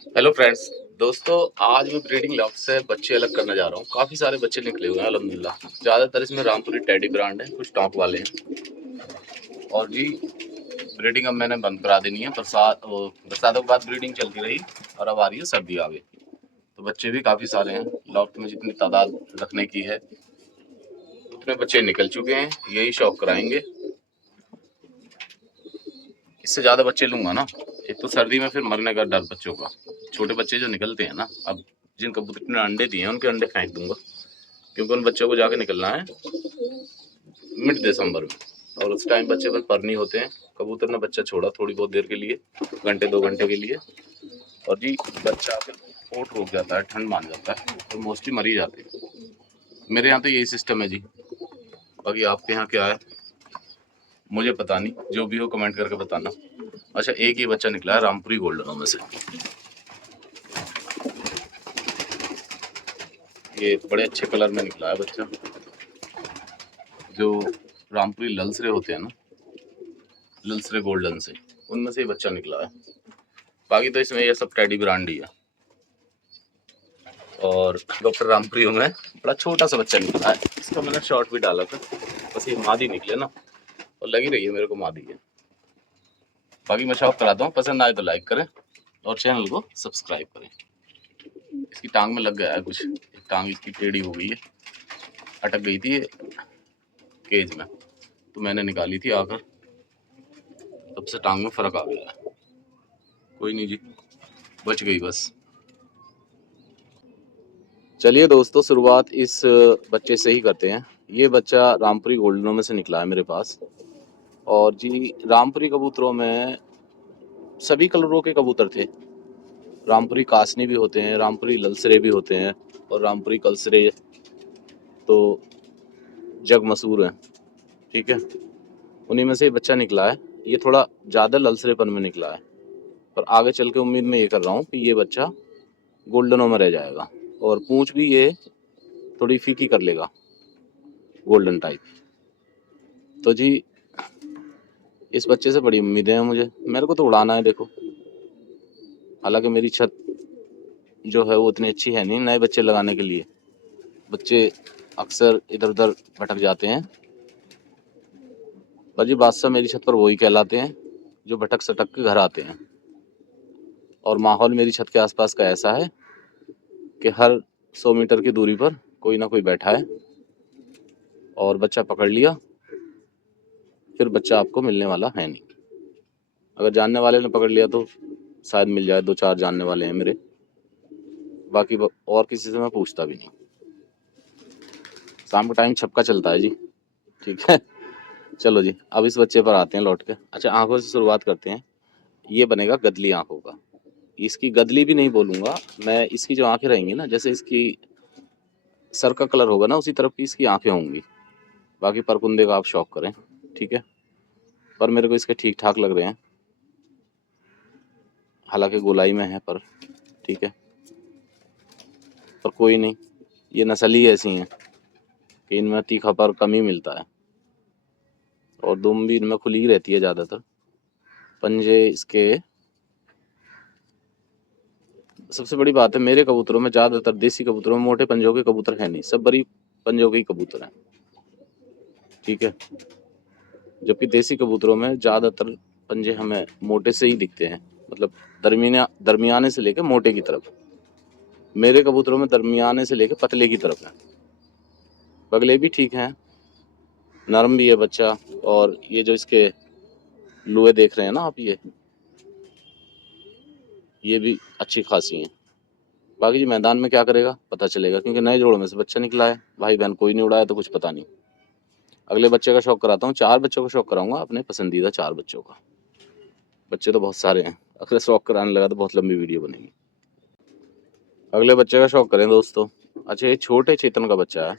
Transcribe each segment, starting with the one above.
Hello friends. दोस्तों, आज मैं ब्रीडिंग लैब से बच्चे अलग करने जा रहा हूँ। काफ़ी सारे बच्चे निकले हुए हैं अल्हम्दुलिल्लाह। ज़्यादातर इसमें रामपुरी टेडी ब्रांड है, कुछ टॉप वाले हैं। और जी, ब्रीडिंग अब मैंने बंद करा देनी है। बरसातों के बाद ब्रीडिंग चलती रही और अब आ रही है सर्दी आ गई, तो बच्चे भी काफ़ी सारे हैं। लॉफ्ट में जितनी तादाद रखने की है उतने बच्चे निकल चुके हैं। यही शौक कराएंगे, इससे ज़्यादा बच्चे लूँगा ना। एक तो सर्दी में फिर मरने का डर बच्चों का। छोटे बच्चे जो निकलते हैं ना, अब जिन कबूतर ने अंडे दिए हैं उनके अंडे फेंक दूंगा, क्योंकि उन बच्चों को जाके निकलना है मिड दिसंबर में, और उस टाइम बच्चे बस पर नहीं होते हैं। कबूतर ने बच्चा छोड़ा थोड़ी बहुत देर के लिए, घंटे 2 घंटे के लिए, और जी बच्चा फिर पोट रुक जाता है, ठंड मान जाता है, तो मोस्टली मर ही जाते हैं। मेरे यहाँ तो यही सिस्टम है जी। बाकी आपके यहाँ क्या है मुझे पता नहीं, जो भी हो कमेंट करके बताना। अच्छा, एक ही बच्चा निकला है रामपुरी गोल्डनों में से। ये बड़े अच्छे कलर में निकला है बच्चा। जो रामपुरी ललसरे होते हैं ना, ललसरे गोल्डन से, उनमें से ही बच्चा निकला है। बाकी तो इसमें ये सब टेडी ब्रांड ही है। और डॉक्टर रामप्रियो में बड़ा छोटा सा बच्चा निकला है, इसका मैंने शॉर्ट भी डाला था। बस ये मादी निकले ना, और लगी रही है मेरे को मादी है। बाकी मैं शौक कराता हूँ, पसंद आए तो लाइक करें और चैनल को सब्सक्राइब करें। इसकी टांग में लग गया है कुछ, एक टांग इसकी टेढ़ी हो गई है, अटक गई थी केज में, तो मैंने निकाली थी आकर, तब से टांग में फर्क आ गया है। कोई नहीं जी, बच गई बस। चलिए दोस्तों, शुरुआत इस बच्चे से ही करते हैं। ये बच्चा रामपुरी गोल्डनों में से निकला है मेरे पास। और जी, रामपुरी कबूतरों में सभी कलरों के कबूतर थे। रामपुरी कासनी भी होते हैं, रामपुरी ललसरे भी होते हैं, और रामपुरी कलसरे तो जग मशहूर हैं। ठीक है, उन्हीं में से ये बच्चा निकला है। ये थोड़ा ज़्यादा ललसरेपन में निकला है, पर आगे चल के उम्मीद मैं ये कर रहा हूँ कि ये बच्चा गोल्डनों में रह जाएगा, और पूंछ भी ये थोड़ी फीकी कर लेगा, गोल्डन टाइप। तो जी, इस बच्चे से बड़ी उम्मीदें हैं मुझे। मेरे को तो उड़ाना है देखो। हालांकि मेरी छत जो है वो उतनी अच्छी है नहीं नए बच्चे लगाने के लिए। बच्चे अक्सर इधर उधर भटक जाते हैं, पर जी बादशाह मेरी छत पर वही कहलाते हैं जो भटक सटक के घर आते हैं। और माहौल मेरी छत के आसपास का ऐसा है कि हर 100 मीटर की दूरी पर कोई ना कोई बैठा है, और बच्चा पकड़ लिया फिर बच्चा आपको मिलने वाला है नहीं। अगर जानने वाले ने पकड़ लिया तो शायद मिल जाए, 2-4 जानने वाले हैं मेरे, बाकी और किसी से मैं पूछता भी नहीं। शाम का टाइम छपका चलता है जी। ठीक है, चलो जी, अब इस बच्चे पर आते हैं लौट के। अच्छा, आंखों से शुरुआत करते हैं। ये बनेगा गदली आंखों का। इसकी गदली भी नहीं बोलूँगा मैं, इसकी जो आंखें रहेंगी ना, जैसे इसकी सर का कलर होगा ना उसी तरफ की इसकी आंखें होंगी। बाकी परकुंदे का आप शौक करें, ठीक है, पर मेरे को इसके ठीक ठाक लग रहे हैं। हालांकि गोलाई में है पर ठीक है, पर कोई नहीं, ये नस्ल ही ऐसी हैं कि इनमें तीखा पर कम ही मिलता है, और दुम भी इनमें खुली ही रहती है ज़्यादातर। पंजे इसके, सबसे बड़ी बात है मेरे कबूतरों में, ज़्यादातर देसी कबूतरों में मोटे पंजों के कबूतर है नहीं, सब बड़ी पंजों के ही कबूतर हैं। ठीक है, जबकि देसी कबूतरों में ज़्यादातर पंजे हमें मोटे से ही दिखते हैं, मतलब दरमियाने से लेकर मोटे की तरफ। मेरे कबूतरों में दरमियाने से लेकर पतले की तरफ है। बगले भी ठीक हैं, नरम भी है बच्चा, और ये जो इसके लुए देख रहे हैं ना आप, ये भी अच्छी खासी हैं। बाकी जी मैदान में क्या करेगा पता चलेगा, क्योंकि नए जोड़ों में से बच्चा निकला है। भाई बहन कोई नहीं उड़ाया तो कुछ पता नहीं। अगले बच्चे का शौक कराता हूँ, 4 बच्चों का शौक कराऊंगा, अपने पसंदीदा 4 बच्चों का। बच्चे तो बहुत सारे हैं, अगर शौक कराने लगा तो बहुत लंबी वीडियो बनेगी। अगले बच्चे का शौक करें दोस्तों। अच्छा, ये छोटे चेतन का बच्चा है,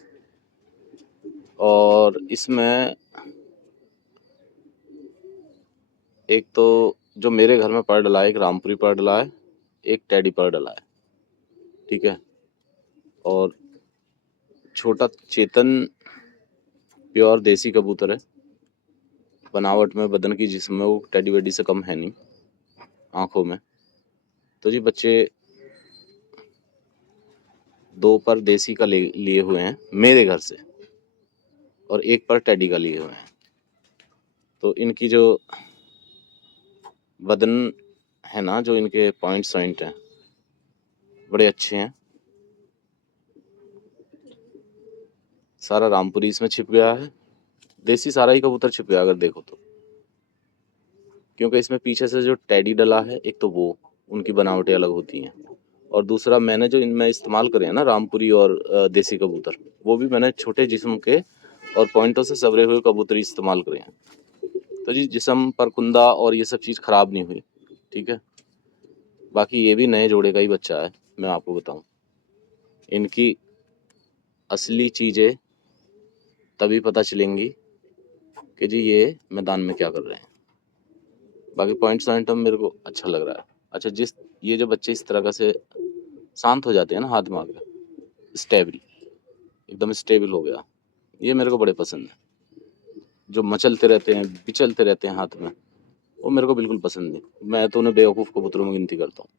और इसमें एक तो जो मेरे घर में पर डला है, एक रामपुरी पर डला है, एक टेडी पर डला है। ठीक है, और छोटा चेतन प्योर देसी कबूतर है। बनावट में, बदन की जिस्म में वो टेडी वेडी से कम है नहीं, आंखों में। तो जी बच्चे 2 पर देसी का लिए हुए हैं मेरे घर से, और 1 पर टेडी का लिए हुए हैं। तो इनकी जो बदन है ना, जो इनके पॉइंट्स हैं बड़े अच्छे हैं। सारा रामपुरी इसमें छिप गया है, देसी सारा ही कबूतर छिप गया अगर देखो तो, क्योंकि इसमें पीछे से जो टेडी डला है, एक तो वो उनकी बनावटें अलग होती हैं, और दूसरा मैंने जो इनमें इस्तेमाल करे हैं ना रामपुरी और देसी कबूतर, वो भी मैंने छोटे जिस्म के और पॉइंटों से सवरे हुए कबूतर इस्तेमाल करे हैं। तो जी जिस्म पर कुंदा और ये सब चीज़ खराब नहीं हुई, ठीक है। बाकी ये भी नए जोड़े का ही बच्चा है, मैं आपको बताऊं। इनकी असली चीज़ें तभी पता चलेंगी कि जी ये मैदान में क्या कर रहे हैं। बाकी पॉइंट्स मेरे को अच्छा लग रहा है। अच्छा, ये जो बच्चे इस तरह का से शांत हो जाते हैं ना हाथ में आके, स्टेबल, एकदम स्टेबल हो गया, ये मेरे को बड़े पसंद है। जो मचलते रहते हैं, बिचलते रहते हैं हाथ में, वो मेरे को बिल्कुल पसंद नहीं। मैं तो उन्हें बेवकूफ़ कबूतरों में गिनती करता हूँ।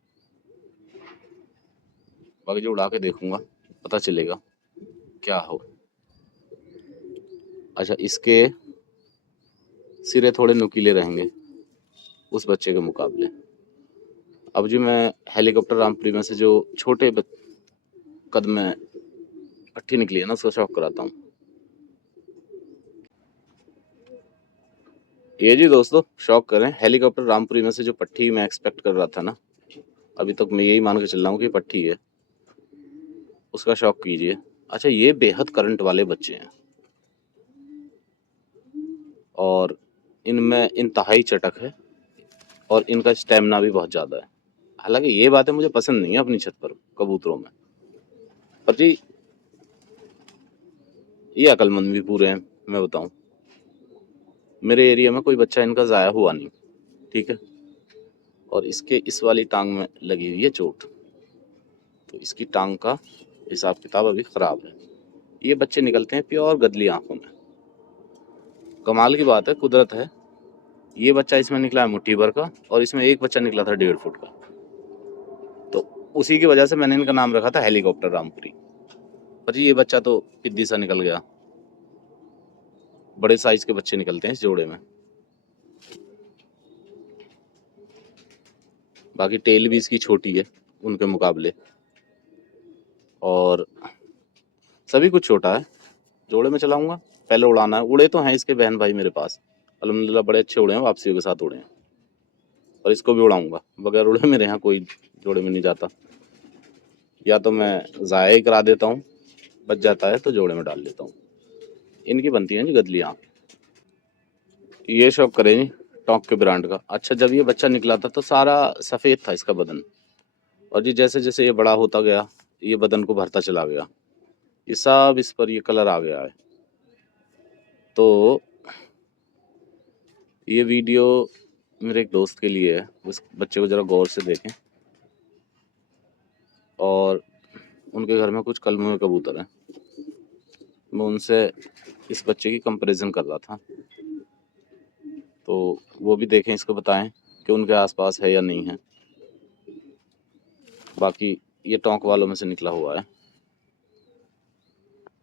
बाकी जो उड़ा के देखूंगा पता चलेगा क्या हो। अच्छा, इसके सिरे थोड़े नुकीले रहेंगे उस बच्चे के मुकाबले। अब जी मैं हेलीकॉप्टर रामपुरी में से जो छोटे कद में पट्टी निकली है ना, उसका शौक कराता हूँ। ये जी दोस्तों, शौक करें, हेलीकॉप्टर रामपुरी में से जो पट्टी मैं एक्सपेक्ट कर रहा था ना, अभी तक मैं यही मान के चल रहा हूँ कि पट्टी है, उसका शौक कीजिए। अच्छा, ये बेहद करंट वाले बच्चे हैं और इनमें इंतहाई चटक है और इनका स्टेमिना भी बहुत ज़्यादा है। हालांकि ये बातें मुझे पसंद नहीं है अपनी छत पर कबूतरों में, पर जी ये अक्लमंद भी पूरे हैं। मैं बताऊं, मेरे एरिया में कोई बच्चा इनका ज़ाया हुआ नहीं, ठीक है। और इसके इस वाली टांग में लगी हुई है चोट, तो इसकी टांग का हिसाब किताब अभी ख़राब है। ये बच्चे निकलते हैं प्योर गदली आंखों में। कमाल की बात है, कुदरत है। ये बच्चा इसमें निकला है मुट्ठी भर का, और इसमें एक बच्चा निकला था 1.5 फुट का। तो उसी की वजह से मैंने इनका नाम रखा था हेलीकॉप्टर रामपुरी। पर ये बच्चा तो पिद्दी सा निकल गया। बड़े साइज के बच्चे निकलते हैं इस जोड़े में। बाकी टेल भी इसकी छोटी है उनके मुकाबले, और सभी कुछ छोटा है। जोड़े में चलाऊंगा, पहले उड़ाना है। उड़े तो हैं इसके बहन भाई मेरे पास, अल्हम्दुलिल्लाह बड़े अच्छे उड़े हैं, वापसियों के साथ उड़े हैं। और इसको भी उड़ाऊंगा, बगैर उड़े मेरे यहाँ कोई जोड़े में नहीं जाता। या तो मैं ज़ाया ही करा देता हूँ, बच जाता है तो जोड़े में डाल लेता हूँ। इनकी बनती हैं जी गदलियाँ। ये शौक करें जी टॉक के ब्रांड का। अच्छा, जब ये बच्चा निकला था तो सारा सफ़ेद था इसका बदन, और जी जैसे जैसे ये बड़ा होता गया, ये बदन को भरता चला गया, ये सब इस पर ये कलर आ गया है। तो ये वीडियो मेरे एक दोस्त के लिए है, उस बच्चे को ज़रा गौर से देखें। और उनके घर में कुछ कलम में कबूतर हैं, मैं उनसे इस बच्चे की कंपैरिजन कर रहा था, तो वो भी देखें, इसको बताएं कि उनके आसपास है या नहीं है। बाकी ये टोंक वालों में से निकला हुआ है,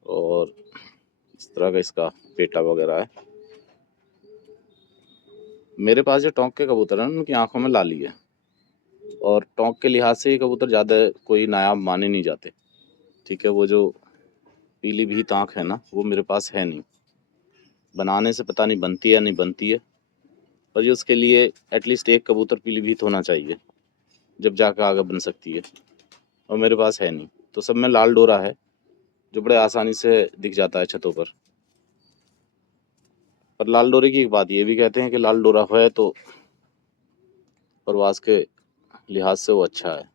और इस तरह का इसका पेटा वगैरह है। मेरे पास जो टोंक के कबूतर हैं उनकी आंखों में लाली है, और टोंक के लिहाज से ये कबूतर ज़्यादा कोई नायाब माने नहीं जाते, ठीक है। वो जो पीली भीत आँख है ना, वो मेरे पास है नहीं। बनाने से पता नहीं बनती है या नहीं बनती है, पर ये उसके लिए एटलीस्ट एक कबूतर पीली भीत होना चाहिए, जब जाकर आगे बन सकती है, और मेरे पास है नहीं। तो सब में लाल डोरा है जो बड़े आसानी से दिख जाता है छतों पर। लाल डोरे की एक बात ये भी कहते हैं कि लाल डोरा है तो परवास के लिहाज से वो अच्छा है।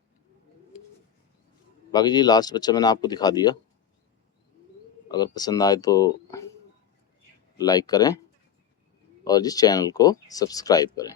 बाकी जी लास्ट बच्चा मैंने आपको दिखा दिया। अगर पसंद आए तो लाइक करें और जिस चैनल को सब्सक्राइब करें।